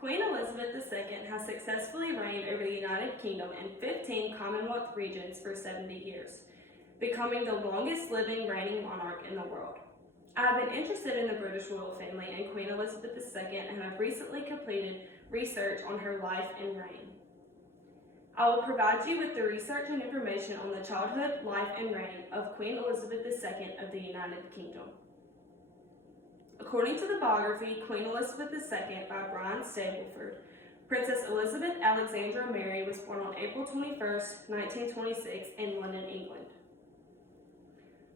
Queen Elizabeth II has successfully reigned over the United Kingdom and 15 Commonwealth regions for 70 years, becoming the longest living reigning monarch in the world. I have been interested in the British royal family and Queen Elizabeth II and have recently completed research on her life and reign. I will provide you with the research and information on the childhood, life, and reign of Queen Elizabeth II of the United Kingdom. According to the biography, Queen Elizabeth II by Brian Stableford, Princess Elizabeth Alexandra Mary was born on April 21, 1926 in London, England.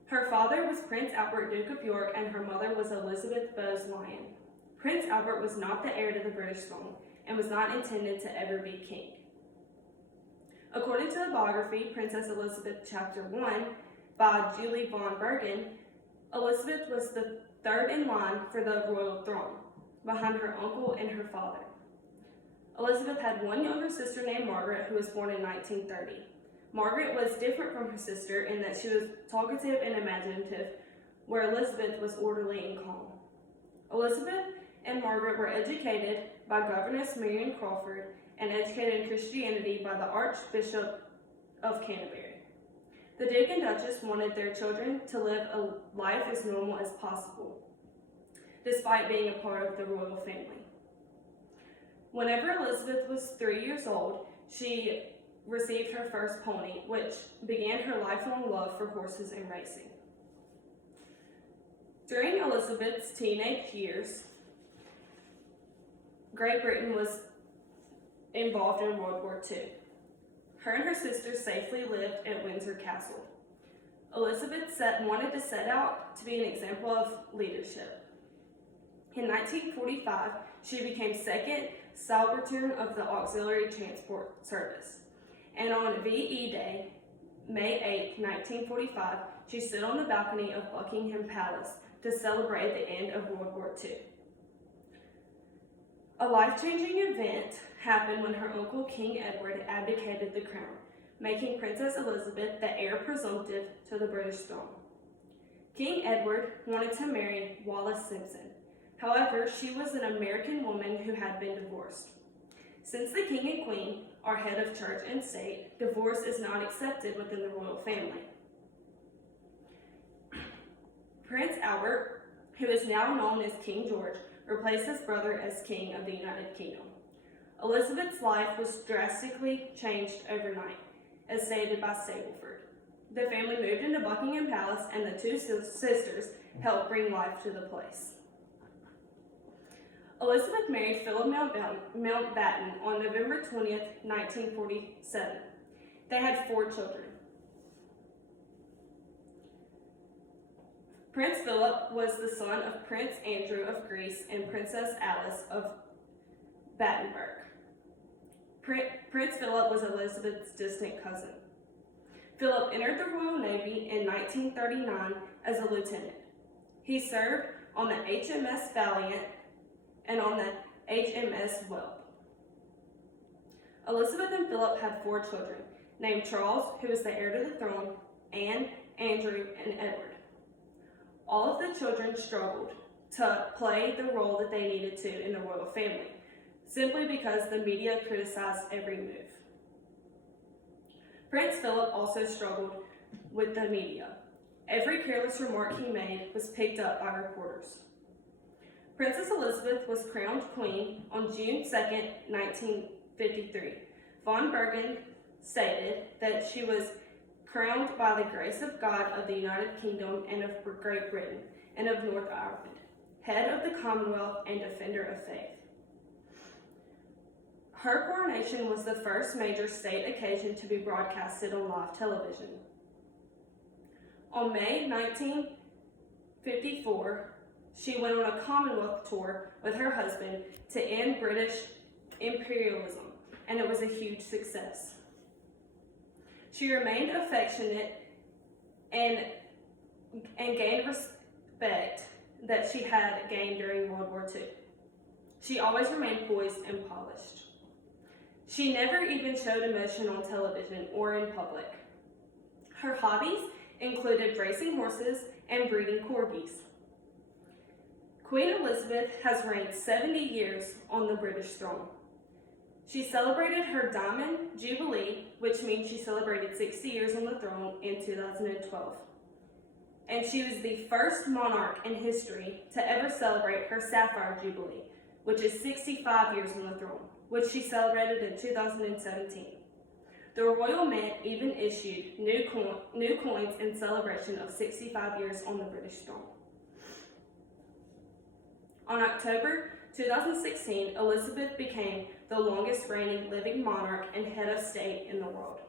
Her father was Prince Albert, Duke of York, and her mother was Elizabeth Bowes-Lyon. Prince Albert was not the heir to the British throne and was not intended to ever be king. According to the biography, Princess Elizabeth Chapter 1 by Julie von Bergen, Elizabeth was the third in line for the royal throne, behind her uncle and her father. Elizabeth had one younger sister named Margaret, who was born in 1930. Margaret was different from her sister in that she was talkative and imaginative, where Elizabeth was orderly and calm. Elizabeth and Margaret were educated by Governess Marion Crawford and educated in Christianity by the Archbishop of Canterbury. The Duke and Duchess wanted their children to live a life as normal as possible, despite being a part of the royal family. Whenever Elizabeth was 3 years old, she received her first pony, which began her lifelong love for horses and racing. During Elizabeth's teenage years, Great Britain was involved in World War II. Her and her sister safely lived at Windsor Castle. Elizabeth wanted to set out to be an example of leadership. In 1945, she became second subaltern of the Auxiliary Transport Service. And on VE Day, May 8, 1945, she stood on the balcony of Buckingham Palace to celebrate the end of World War II. A life-changing event happened when her uncle King Edward abdicated the crown, making Princess Elizabeth the heir presumptive to the British throne. King Edward wanted to marry Wallis Simpson. However, she was an American woman who had been divorced. Since the King and Queen are head of church and state, divorce is not accepted within the royal family. Prince Albert, who is now known as King George, replaced his brother as King of the United Kingdom. Elizabeth's life was drastically changed overnight, as stated by Stableford. The family moved into Buckingham Palace, and the two sisters helped bring life to the place. Elizabeth married Philip Mountbatten on November 20, 1947. They had 4 children. Prince Philip was the son of Prince Andrew of Greece and Princess Alice of Battenberg. Prince Philip was Elizabeth's distant cousin. Philip entered the Royal Navy in 1939 as a lieutenant. He served on the HMS Valiant and on the HMS Whelp. Elizabeth and Philip had 4 children, named Charles, who was the heir to the throne, Anne, Andrew, and Edward. All of the children struggled to play the role that they needed to in the royal family, simply because the media criticized every move. Prince Philip also struggled with the media. Every careless remark he made was picked up by reporters. Princess Elizabeth was crowned queen on June 2, 1953. Von Bergen stated that she was crowned by the grace of God of the United Kingdom and of Great Britain and of North Ireland, head of the Commonwealth and defender of faith. Her coronation was the first major state occasion to be broadcasted on live television. On May 1954, she went on a Commonwealth tour with her husband to end British imperialism, and it was a huge success. She remained affectionate and gained respect that she had gained during World War II. She always remained poised and polished. She never even showed emotion on television or in public. Her hobbies included racing horses and breeding corgis. Queen Elizabeth has reigned 70 years on the British throne. She celebrated her Diamond Jubilee, which means she celebrated 60 years on the throne, in 2012. And she was the first monarch in history to ever celebrate her Sapphire Jubilee, which is 65 years on the throne, which she celebrated in 2017. The Royal Mint even issued new coins in celebration of 65 years on the British throne. On October 2016, Elizabeth became the longest reigning living monarch and head of state in the world.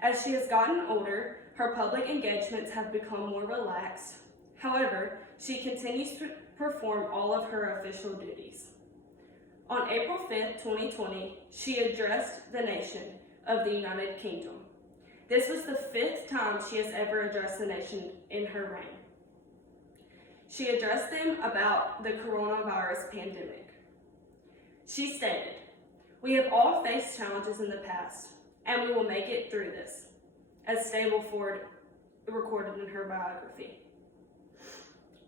As she has gotten older, her public engagements have become more relaxed. However, she continues to perform all of her official duties. On April 5, 2020, she addressed the nation of the United Kingdom. This was the 5th time she has ever addressed the nation in her reign. She addressed them about the coronavirus pandemic. She stated, "We have all faced challenges in the past, and we will make it through this," as Stableford recorded in her biography.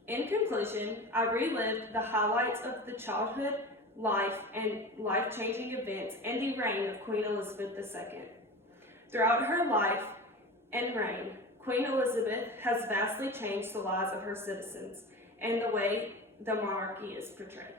In conclusion, I relived the highlights of the childhood, life, and life-changing events and the reign of Queen Elizabeth II. Throughout her life and reign, Queen Elizabeth has vastly changed the lives of her citizens and the way the monarchy is portrayed.